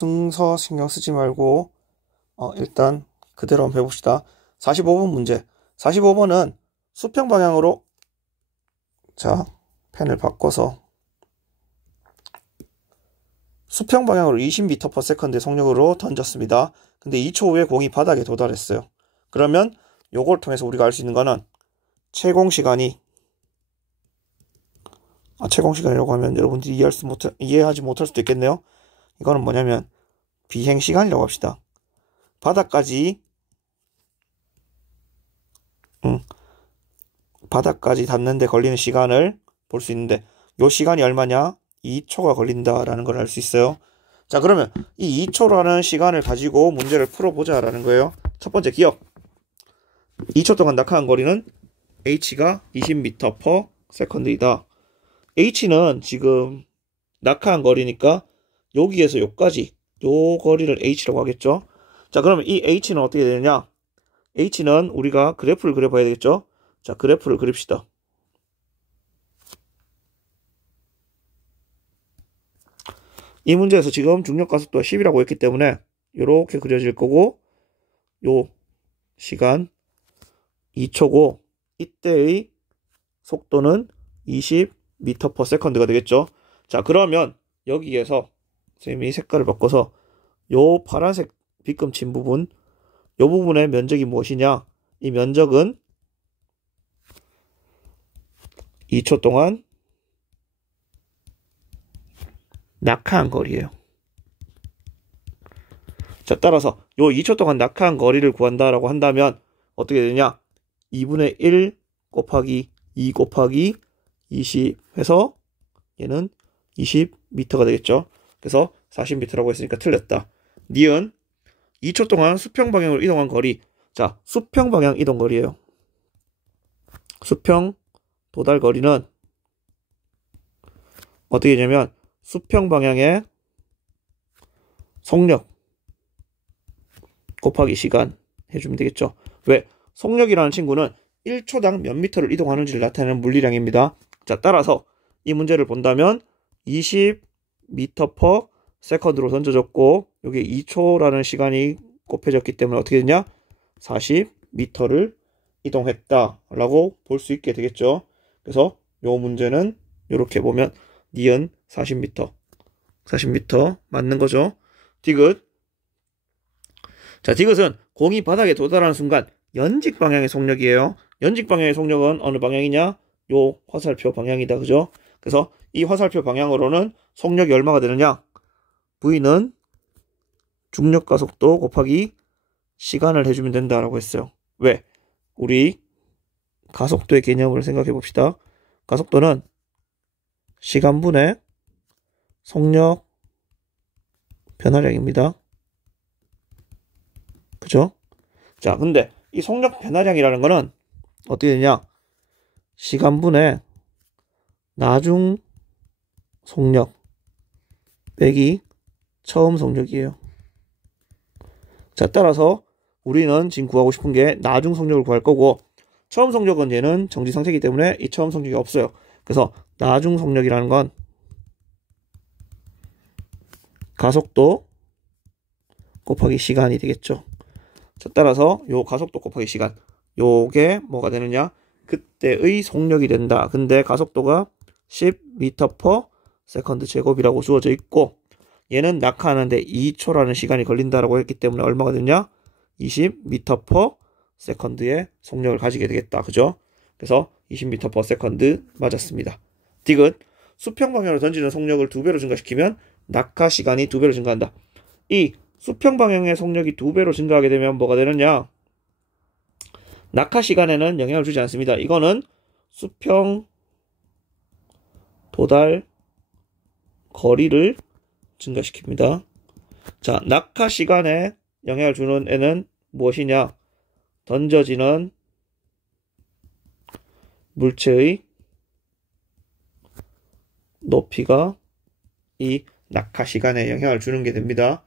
순서 신경 쓰지 말고 일단 그대로 한번 해봅시다. 45번 문제. 45번은 수평 방향으로 자 펜을 바꿔서 수평 방향으로 20m/s의 속력으로 던졌습니다. 근데 2초 후에 공이 바닥에 도달했어요. 그러면 요걸 통해서 우리가 알 수 있는 거는 채공시간이라고 하면 여러분들이 이해하지 못할 수도 있겠네요. 이거는 뭐냐면 비행시간이라고 합시다. 바닥까지 닿는데 걸리는 시간을 볼 수 있는데 요 시간이 얼마냐? 2초가 걸린다라는 걸 알 수 있어요. 자, 그러면 이 2초라는 시간을 가지고 문제를 풀어보자 라는 거예요. 첫 번째 기억. 2초 동안 낙하한 거리는 h가 20m/s이다. h는 지금 낙하한 거리니까 여기에서 여기까지 요 거리를 h라고 하겠죠. 자, 그러면 이 h는 어떻게 되느냐? h는 우리가 그래프를 그려봐야 되겠죠. 자, 그래프를 그립시다. 이 문제에서 지금 중력가속도가 10이라고 했기 때문에 이렇게 그려질 거고, 요 시간 2초고 이때의 속도는 20m/s가 되겠죠. 자, 그러면 여기에서 선생님이 색깔을 바꿔서 요 파란색 빗금 친 부분, 요 부분의 면적이 무엇이냐? 이 면적은 2초 동안 낙하한 거리예요. 자, 따라서 요 2초 동안 낙하한 거리를 구한다라고 한다면 어떻게 되냐? 2분의 1 곱하기 2 곱하기 20 해서 얘는 20m가 되겠죠. 그래서 40m라고 했으니까 틀렸다. 니은 2초 동안 수평 방향으로 이동한 거리. 자, 수평 방향 이동 거리예요. 수평 도달 거리는 어떻게 되냐면 수평 방향의 속력 곱하기 시간 해주면 되겠죠. 왜? 속력이라는 친구는 1초당 몇 미터를 이동하는지를 나타내는 물리량입니다. 자, 따라서 이 문제를 본다면 20m/s로 던져졌고 여기 2초라는 시간이 곱해졌기 때문에 어떻게 되냐? 40m를 이동했다라고 볼 수 있게 되겠죠. 그래서 요 문제는 이렇게 보면 니은 40m 맞는 거죠. 디귿. 자, 디귿은 공이 바닥에 도달하는 순간 연직 방향의 속력이에요. 연직 방향의 속력은 어느 방향이냐? 요 화살표 방향이다. 그죠? 그래서 이 화살표 방향으로는 속력이 얼마가 되느냐? V는 중력가속도 곱하기 시간을 해주면 된다라고 했어요. 왜? 우리 가속도의 개념을 생각해 봅시다. 가속도는 시간분의 속력 변화량입니다. 그죠? 자, 근데 이 속력 변화량이라는 거는 어떻게 되냐? 시간분의 나중 속력 빼기 처음 속력이에요. 자, 따라서 우리는 지금 구하고 싶은 게 나중 속력을 구할 거고 처음 속력은 얘는 정지 상태이기 때문에 이 처음 속력이 없어요. 그래서 나중 속력이라는 건 가속도 곱하기 시간이 되겠죠. 자, 따라서 요 가속도 곱하기 시간 요게 뭐가 되느냐? 그때의 속력이 된다. 근데 가속도가 10m/s 제곱이라고 주어져 있고 얘는 낙하하는데 2초라는 시간이 걸린다라고 했기 때문에 얼마가 되냐? 20m/s의 속력을 가지게 되겠다. 그죠? 그래서 20m/s 맞았습니다. 디귿. 수평 방향으로 던지는 속력을 2배로 증가시키면 낙하 시간이 2배로 증가한다. 이 수평 방향의 속력이 2배로 증가하게 되면 뭐가 되느냐? 낙하 시간에는 영향을 주지 않습니다. 이거는 수평 도달 거리를 증가시킵니다. 자, 낙하 시간에 영향을 주는 애는 무엇이냐? 던져지는 물체의 높이가 이 낙하 시간에 영향을 주는 게 됩니다.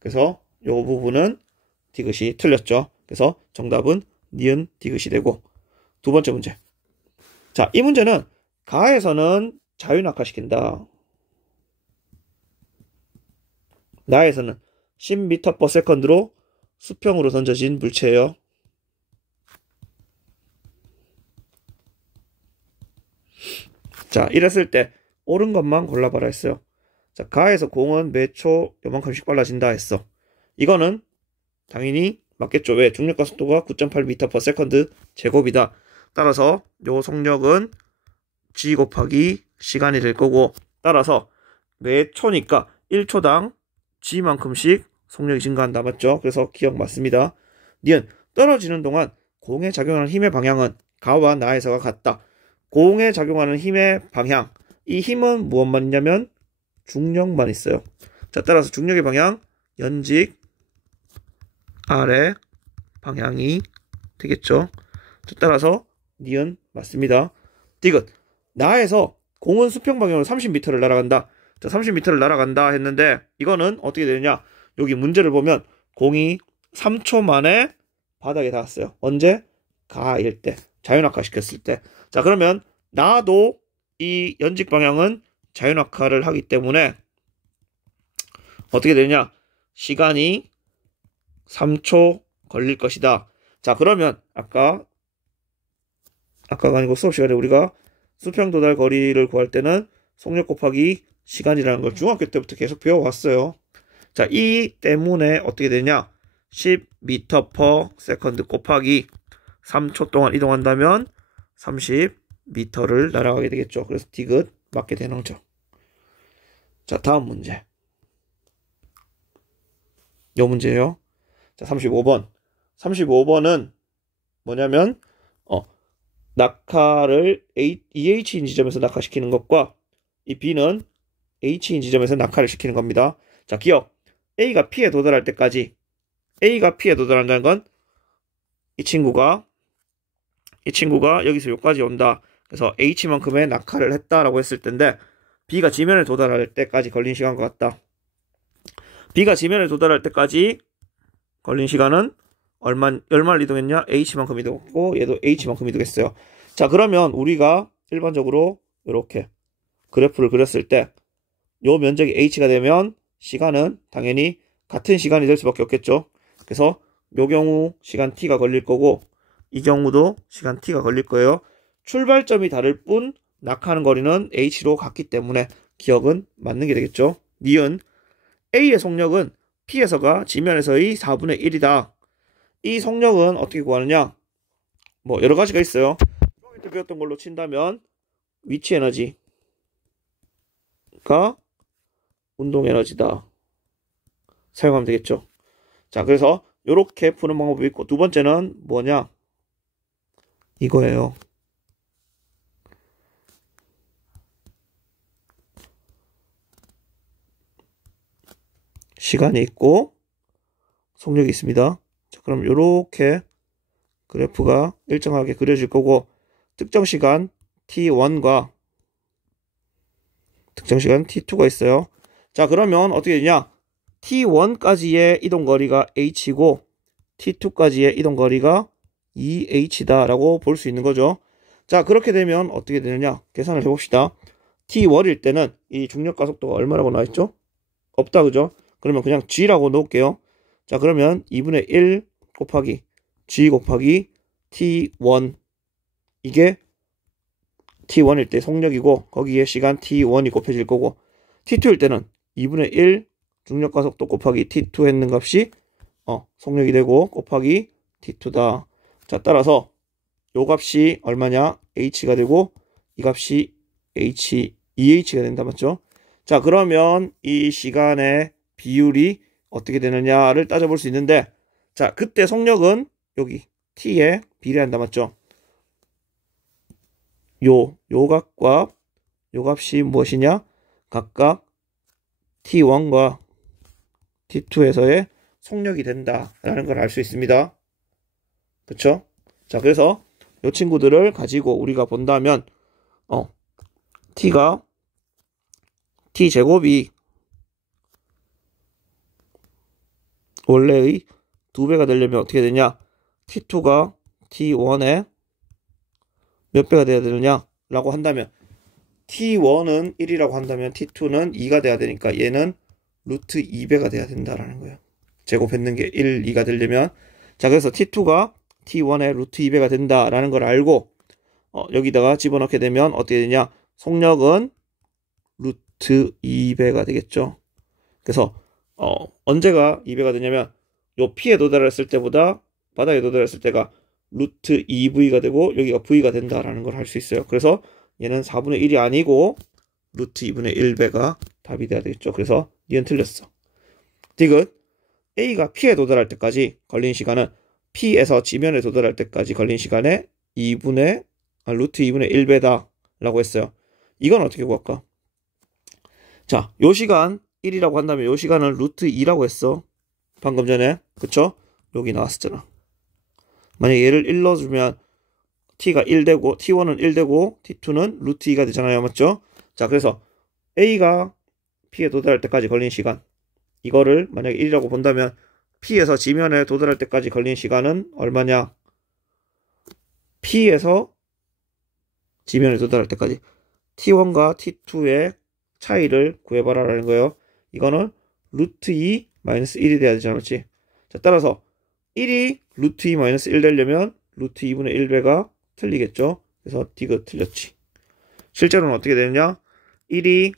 그래서 이 부분은 디귿이 틀렸죠. 그래서 정답은 니은 디귿이 되고 두 번째 문제. 자, 이 문제는 가에서는 자유낙하시킨다. 나에서는 10m/s로 수평으로 던져진 물체예요. 자, 이랬을 때 옳은 것만 골라봐라 했어요. 자, 가에서 공은 매 초 요만큼씩 빨라진다 했어. 이거는 당연히 맞겠죠. 왜? 중력과 속도가 9.8m/s 제곱이다. 따라서 요 속력은 g 곱하기 시간이 될 거고, 따라서 매 초니까 1초당 g만큼씩 속력이 증가한다. 맞죠? 그래서 기억 맞습니다. 니은 떨어지는 동안 공에 작용하는 힘의 방향은 가와 나에서가 같다. 공에 작용하는 힘의 방향, 이 힘은 무엇만 있냐면 중력만 있어요. 자, 따라서 중력의 방향 연직 아래 방향이 되겠죠. 자, 따라서 니은 맞습니다. 디귿 나에서 공은 수평 방향으로 30m를 날아간다. 자, 30m를 날아간다 했는데 이거는 어떻게 되느냐? 여기 문제를 보면 공이 3초 만에 바닥에 닿았어요. 언제? 가일 때, 자연낙하 시켰을 때. 자, 그러면 나도 이 연직 방향은 자연낙하를 하기 때문에 어떻게 되느냐? 시간이 3초 걸릴 것이다. 자, 그러면 아까가 아니고 수업 시간에 우리가 수평 도달 거리를 구할 때는 속력 곱하기 시간이라는 걸 중학교 때부터 계속 배워왔어요. 자, 이 때문에 어떻게 되냐? 10m/s 곱하기 3초 동안 이동한다면 30m를 날아가게 되겠죠. 그래서 디귿 맞게 되는 거죠. 자, 다음 문제. 요 문제예요. 자, 35번. 35번은 뭐냐면 낙하를 EH인 지점에서 낙하시키는 것과 이 B는 H인 지점에서 낙하를 시키는 겁니다. 자, 기억. A가 P에 도달할 때까지, A가 P에 도달한다는 건 이 친구가 여기서 여기까지 온다. 그래서 H만큼의 낙하를 했다라고 했을 텐데 B가 지면에 도달할 때까지 걸린 시간과 같다. B가 지면에 도달할 때까지 걸린 시간은 얼마를 이동했냐? H만큼 이동했고 얘도 H만큼 이동했어요. 자, 그러면 우리가 일반적으로 이렇게 그래프를 그렸을 때 요 면적이 H가 되면 시간은 당연히 같은 시간이 될 수밖에 없겠죠. 그래서 요 경우 시간 T가 걸릴 거고 이 경우도 시간 T가 걸릴 거예요. 출발점이 다를 뿐 낙하하는 거리는 H로 같기 때문에 기억은 맞는 게 되겠죠. 니은 A의 속력은 P에서가 지면에서의 4분의 1이다. 이 속력은 어떻게 구하느냐? 뭐 여러 가지가 있어요. 중학교 때 배웠던 걸로 친다면 위치 에너지가 운동 에너지다. 사용하면 되겠죠. 자, 그래서 이렇게 푸는 방법이 있고, 두 번째는 뭐냐? 이거예요. 시간이 있고 속력이 있습니다. 자, 그럼 이렇게 그래프가 일정하게 그려질 거고, 특정 시간 T1과 특정 시간 T2가 있어요. 자, 그러면 어떻게 되냐? T1까지의 이동거리가 H고 T2까지의 이동거리가 2H다 라고 볼 수 있는 거죠. 자, 그렇게 되면 어떻게 되느냐? 계산을 해봅시다. T1일 때는 이 중력과 속도가 얼마라고 나와있죠? 없다, 그죠? 그러면 그냥 G라고 놓을게요. 자, 그러면 2분의 1 곱하기 G 곱하기 T1, 이게 T1일 때 속력이고 거기에 시간 T1이 곱해질 거고, T2일 때는 2분의 1 중력과 속도 곱하기 T2 했는 값이 속력이 되고 곱하기 T2다. 자, 따라서 요 값이 얼마냐? H가 되고 이 값이 EH가 된다. 맞죠? 자, 그러면 이 시간의 비율이 어떻게 되느냐를 따져볼 수 있는데, 자, 그때 속력은 여기 T에 비례한다. 맞죠? 요 값과 요 값이 무엇이냐? 각각 T1과 T2에서의 속력이 된다라는 걸 알 수 있습니다. 그쵸? 자, 그래서 요 친구들을 가지고 우리가 본다면 T제곱이 원래의 2배가 되려면 어떻게 되냐? T2가 T1의 몇 배가 돼야 되느냐? 라고 한다면 T1은 1이라고 한다면 T2는 2가 돼야 되니까 얘는 루트 2배가 돼야 된다라는 거예요. 제곱했는 게 1, 2가 되려면. 자, 그래서 t2가 t1의 루트 2배가 된다라는 걸 알고 여기다가 집어넣게 되면 어떻게 되냐? 속력은 루트 2배가 되겠죠. 그래서 언제가 2배가 되냐면 요 P에 도달했을 때보다 바닥에 도달했을 때가 루트 2V가 되고 여기가 V가 된다라는 걸 할 수 있어요. 그래서 얘는 4분의 1이 아니고 루트 2분의 1배가 답이 돼야 되겠죠. 그래서 니은 틀렸어. 디귿 A가 P에 도달할 때까지 걸린 시간은 P에서 지면에 도달할 때까지 걸린 시간의 루트 2분의 1배다 라고 했어요. 이건 어떻게 구할까? 자, 요 시간 1이라고 한다면 요 시간은 루트 2라고 했어. 방금 전에. 그쵸? 여기 나왔었잖아. 만약에 얘를 1 넣어주면 t가 1 되고 t1은 1 되고 t2는 루트 2가 되잖아요. 맞죠? 자, 그래서 A가 P에 도달할 때까지 걸린 시간, 이거를 만약에 1이라고 본다면 P에서 지면에 도달할 때까지 걸린 시간은 얼마냐? P에서 지면에 도달할 때까지 T1과 T2의 차이를 구해봐라라는 거예요. 이거는 루트 2 마이너스 1이 돼야 되지 않았지? 자, 따라서 1이 루트 2 마이너스 1 되려면 루트 2분의 1배가 틀리겠죠? 그래서 D가 틀렸지. 실제로는 어떻게 되느냐? 1이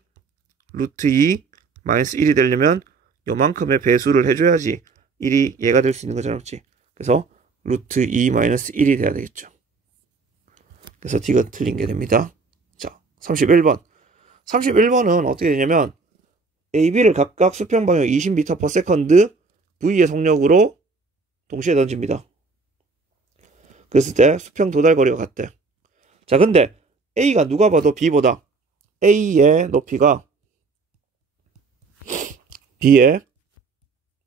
루트 2 마이너스 1이 되려면 요만큼의 배수를 해줘야지 1이 얘가 될 수 있는 거잖아. 그렇지? 그래서 루트 2 마이너스 1이 돼야 되겠죠. 그래서 D가 틀린 게 됩니다. 자, 31번. 31번은 어떻게 되냐면 A, B를 각각 수평 방향 20m/s V의 속력으로 동시에 던집니다. 그랬을 때 수평 도달 거리가 같대. 자, 근데 A가 누가 봐도 B보다 A의 높이가 B의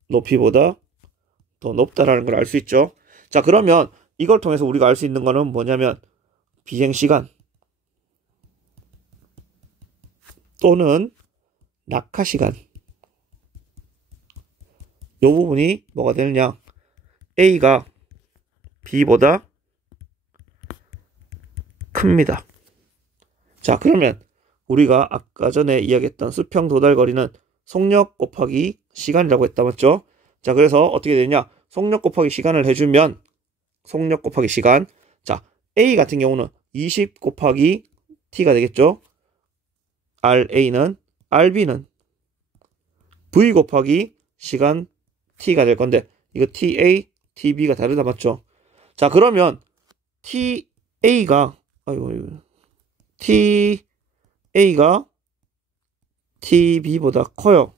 높이보다 더 높다라는 걸 알 수 있죠. 자, 그러면 이걸 통해서 우리가 알 수 있는 거는 뭐냐면 비행시간 또는 낙하시간, 요 부분이 뭐가 되느냐? A가 B보다 큽니다. 자, 그러면 우리가 아까 전에 이야기했던 수평 도달 거리는 속력 곱하기 시간이라고 했다. 맞죠? 자, 그래서 어떻게 되냐? 속력 곱하기 시간을 해주면 속력 곱하기 시간, 자, A 같은 경우는 20 곱하기 T가 되겠죠? RA는, RB는 V 곱하기 시간 T가 될 건데 이거 TA, TB가 다르다. 맞죠? 자, 그러면 TA가 TB보다 커요.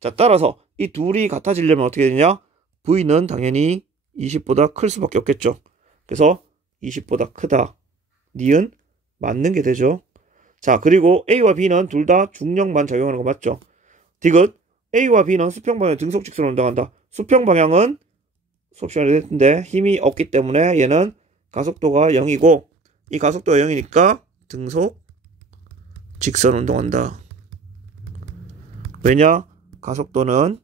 자, 따라서 이 둘이 같아지려면 어떻게 되냐? V는 당연히 20보다 클 수밖에 없겠죠. 그래서 20보다 크다. 니은 맞는 게 되죠. 자, 그리고 A와 B는 둘 다 중력만 작용하는 거 맞죠? 디귿 A와 B는 수평 방향 등속 직선으로 운동한다. 수평 방향은 수업 시간에 했는데 힘이 없기 때문에 얘는 가속도가 0이고 이 가속도가 0이니까 등속 직선 운동한다. 왜냐? 가속도는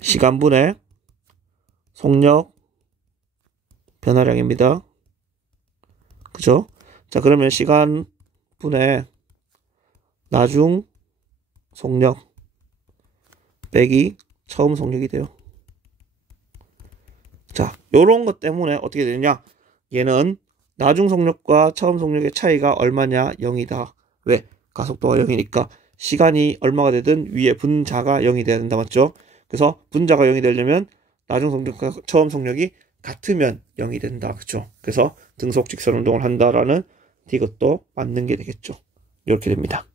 시간분의 속력 변화량입니다. 그죠? 자, 그러면 시간분의 나중 속력 빼기 처음 속력이 돼요. 자, 요런 것 때문에 어떻게 되느냐? 얘는 나중 속력과 처음 속력의 차이가 얼마냐? 0이다. 왜? 가속도가 0이니까 시간이 얼마가 되든 위에 분자가 0이 돼야 된다. 맞죠? 그래서 분자가 0이 되려면 나중 속력과 처음 속력이 같으면 0이 된다. 그쵸? 그래서 등속 직선 운동을 한다라는 이것도 맞는 게 되겠죠. 이렇게 됩니다.